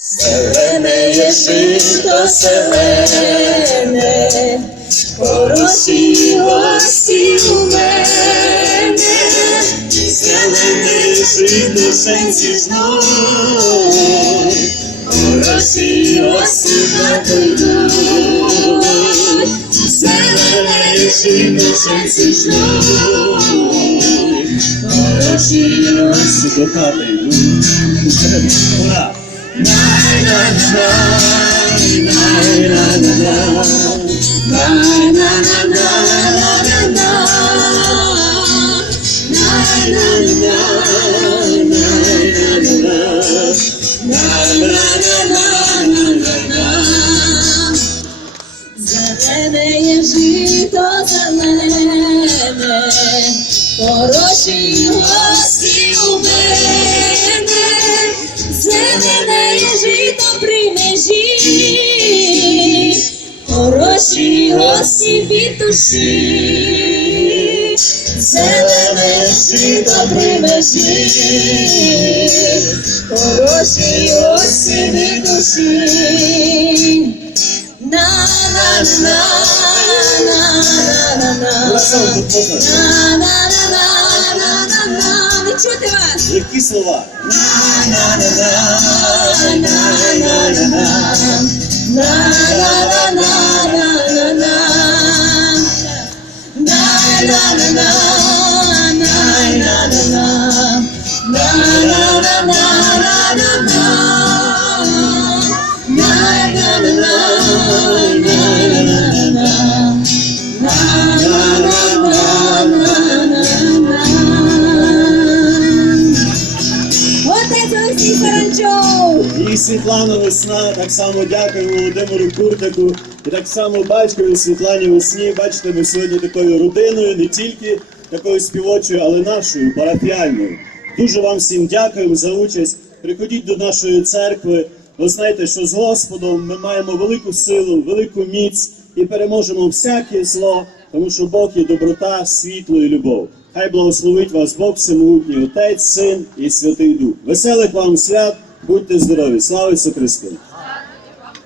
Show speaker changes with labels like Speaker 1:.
Speaker 1: Зелене є жито зелене, хороші гості у мене, зелене жито сенсі знов, хороші гості хату йдуть, зелене жито сенсі знов, хороші гості до хати йдуть. Ура!
Speaker 2: Зелене жито зелене, хороші гості у мене, межі, хороші гості від душі, зелене жито при межі, хороші гості від душі. На
Speaker 1: І Світлана Весна, так само дякую Володимиру Куртику, і так само батькові Світлані Весні. Бачите, ми сьогодні такою родиною, не тільки такою співочою, але нашою парафіальною. Дуже вам всім дякуємо за участь. Приходіть до нашої церкви. Ви знаєте, що з Господом ми маємо велику силу, велику міць і переможемо всяке зло, тому що Бог є доброта, світло і любов. Хай благословить вас Бог Всемогутній, Отець, Син і Святий Дух. Веселих вам свят, будьте здорові! Слава Ісусу Христу!